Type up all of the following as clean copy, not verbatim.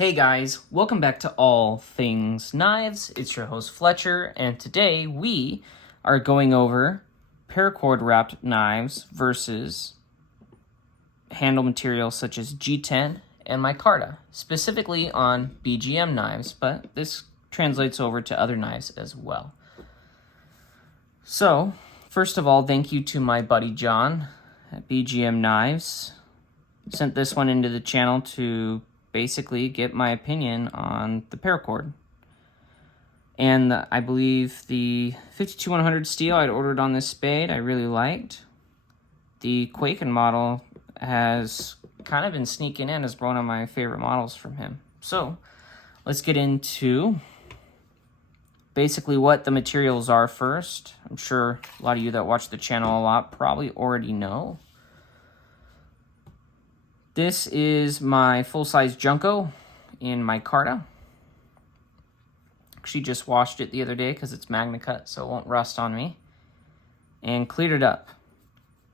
Hey guys, welcome back to All Things Knives. It's your host Fletcher, and today we are going over paracord wrapped knives versus handle materials such as G10 and Micarta, specifically on BGM knives, but this translates over to other knives as well. So, first of all, thank you to my buddy John at BGM Knives. Sent this one into the channel to basically get my opinion on the paracord. And I believe the 52100 steel I'd ordered on this spade I really liked. The Quaken model has kind of been sneaking in as one of my favorite models from him. So let's get into basically what the materials are first. I'm sure a lot of you that watch the channel a lot probably already know. This is my full-size Junko in Micarta. Actually just washed it the other day because it's Magna Cut, so it won't rust on me. And cleared it up.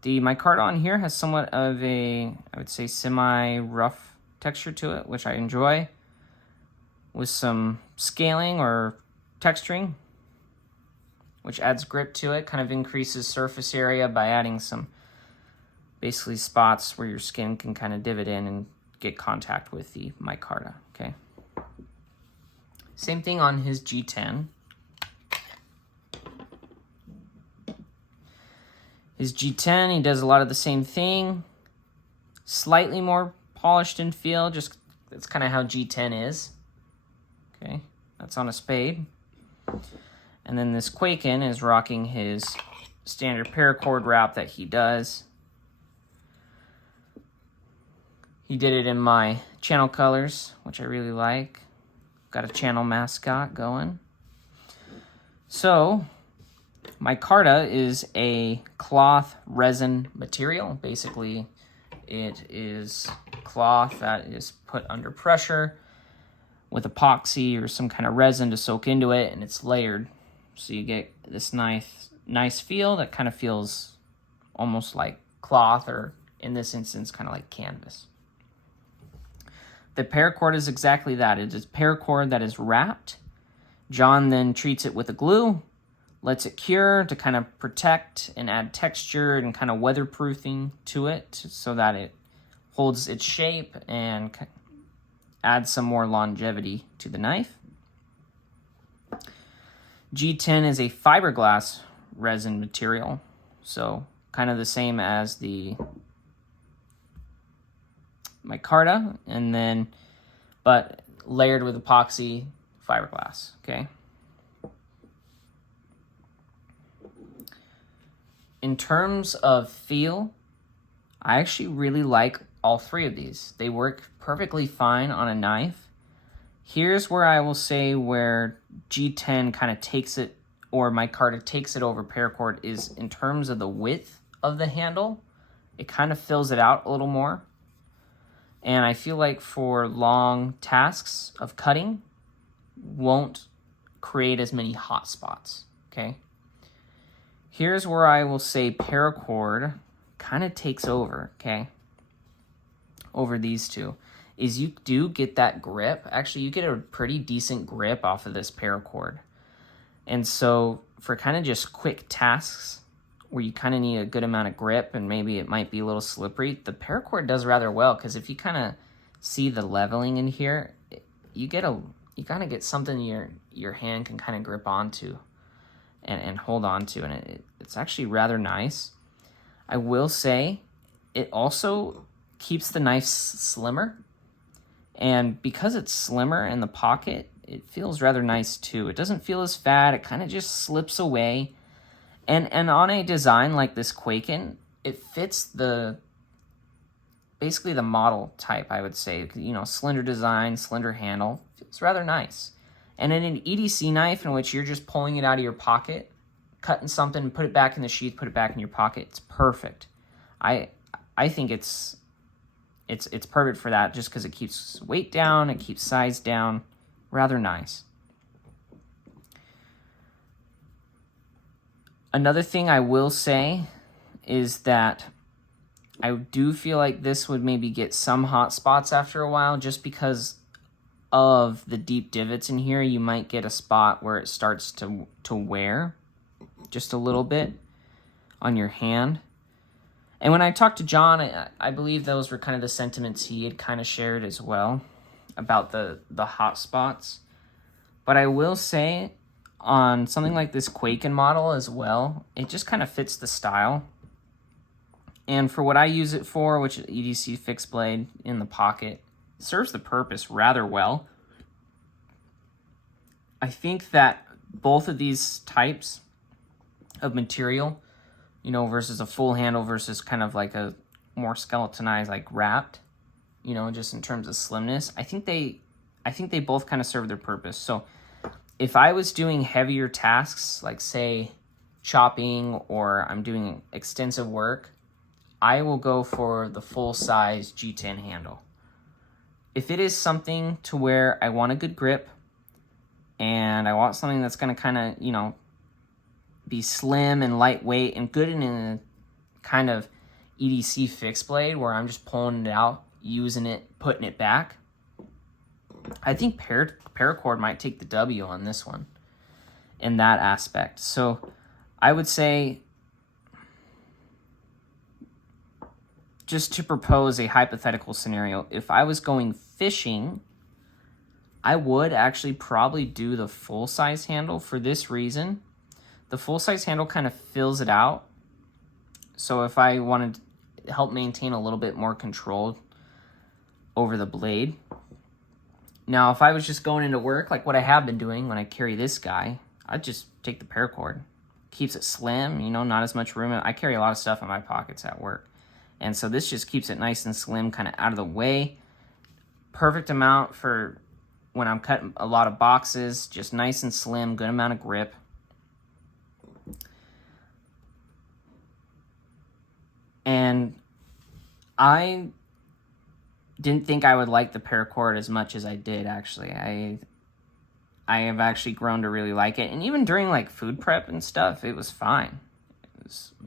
The Micarta on here has somewhat of a, I would say, semi-rough texture to it, which I enjoy, with some scaling or texturing, which adds grip to it, kind of increases surface area by adding some basically spots where your skin can kind of divot in and get contact with the micarta, okay? Same thing on his G10. His G10, he does a lot of the same thing. Slightly more polished in feel, just that's kind of how G10 is. Okay, that's on a spade. And then this Quaken is rocking his standard paracord wrap that he does. He did it in my channel colors, which I really like. Got a channel mascot going. So, micarta is a cloth resin material. Basically, it is cloth that is put under pressure with epoxy or some kind of resin to soak into it, and it's layered. So you get this nice feel that kind of feels almost like cloth, or in this instance, kind of like canvas. The paracord is exactly that. It is paracord that is wrapped. John then treats it with a glue, lets it cure to kind of protect and add texture and kind of weatherproofing to it so that it holds its shape and adds some more longevity to the knife. G10 is a fiberglass resin material, so kind of the same as the micarta, and then but layered with epoxy fiberglass, okay? In terms of feel, I actually really like all three of these. They work perfectly fine on a knife. Here's where I will say where G10 kind of takes it, or micarta takes it over paracord, is in terms of the width of the handle. It kind of fills it out a little more. And I feel like for long tasks of cutting, won't create as many hot spots, okay? Here's where I will say paracord kind of takes over, okay? Over these two, is you do get that grip. Actually, you get a pretty decent grip off of this paracord. And so for kind of just quick tasks, where you kind of need a good amount of grip and maybe it might be a little slippery, the paracord does rather well, because if you kind of see the leveling in here, you kind of get something your hand can kind of grip onto and hold on to, and it's actually rather nice. I will say it also keeps the knife slimmer, and because it's slimmer in the pocket, it feels rather nice too. It doesn't feel as fat, it kind of just slips away. And on a design like this Quaken, it fits basically the model type, I would say. You know, slender design, slender handle. It's rather nice. And in an EDC knife in which you're just pulling it out of your pocket, cutting something, put it back in the sheath, put it back in your pocket, it's perfect. I think it's perfect for that, just because it keeps weight down, it keeps size down. Rather nice. Another thing I will say is that I do feel like this would maybe get some hot spots after a while, just because of the deep divots in here, you might get a spot where it starts to wear just a little bit on your hand. And when I talked to John, I believe those were kind of the sentiments he had kind of shared as well about the hot spots. But I will say on something like this Quaken model as well, it just kind of fits the style. And for what I use it for, which is EDC fixed blade in the pocket, serves the purpose rather well. I think that both of these types of material, you know, versus a full handle versus kind of like a more skeletonized, like wrapped, you know, just in terms of slimness, I think they both kind of serve their purpose. So if I was doing heavier tasks, like say chopping, or I'm doing extensive work, I will go for the full size G10 handle. If it is something to where I want a good grip and I want something that's going to kind of, you know, be slim and lightweight and good in a kind of EDC fixed blade where I'm just pulling it out, using it, putting it back, I think Paracord might take the W on this one in that aspect. So I would say, just to propose a hypothetical scenario, if I was going fishing, I would actually probably do the full-size handle for this reason. The full-size handle kind of fills it out. So if I wanted to help maintain a little bit more control over the blade. Now, if I was just going into work, like what I have been doing when I carry this guy, I'd just take the Paracord. Keeps it slim, you know, not as much room. I carry a lot of stuff in my pockets at work. And so this just keeps it nice and slim, kind of out of the way. Perfect amount for when I'm cutting a lot of boxes, just nice and slim, good amount of grip. And I didn't think I would like the Paracord as much as I did, actually. I have actually grown to really like it. And even during like food prep and stuff, it was fine.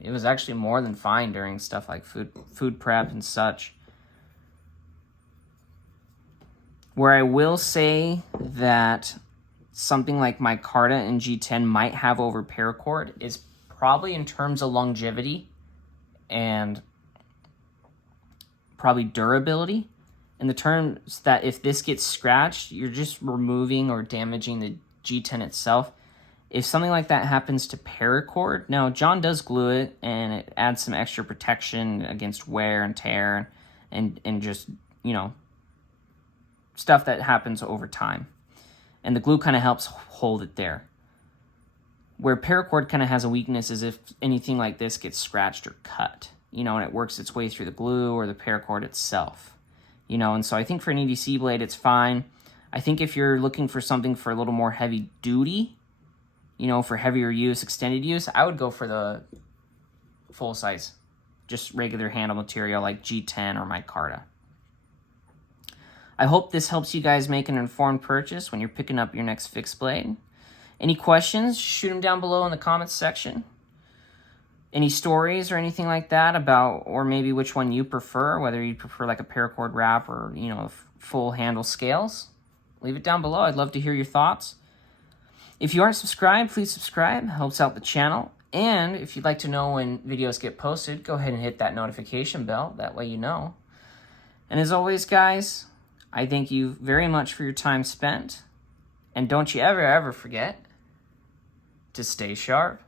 It was actually more than fine during stuff like food prep and such. Where I will say that something like Micarta and G10 might have over Paracord is probably in terms of longevity and probably durability. In the terms that if this gets scratched, you're just removing or damaging the G10 itself. If something like that happens to Paracord, now John does glue it and it adds some extra protection against wear and tear and just, you know, stuff that happens over time. And the glue kind of helps hold it there. Where Paracord kind of has a weakness is if anything like this gets scratched or cut, you know, and it works its way through the glue or the Paracord itself, you know. And so I think for an EDC blade, it's fine. I think if you're looking for something for a little more heavy duty, you know, for heavier use, extended use, I would go for the full size, just regular handle material like G10 or Micarta. I hope this helps you guys make an informed purchase when you're picking up your next fixed blade. Any questions, shoot them down below in the comments section. Any stories or anything like that about, or maybe which one you prefer, whether you prefer like a Paracord wrap or, you know, full handle scales, leave it down below. I'd love to hear your thoughts. If you aren't subscribed, please subscribe. It helps out the channel. And if you'd like to know when videos get posted, go ahead and hit that notification bell. That way you know. And as always, guys, I thank you very much for your time spent. And don't you ever, ever forget to stay sharp.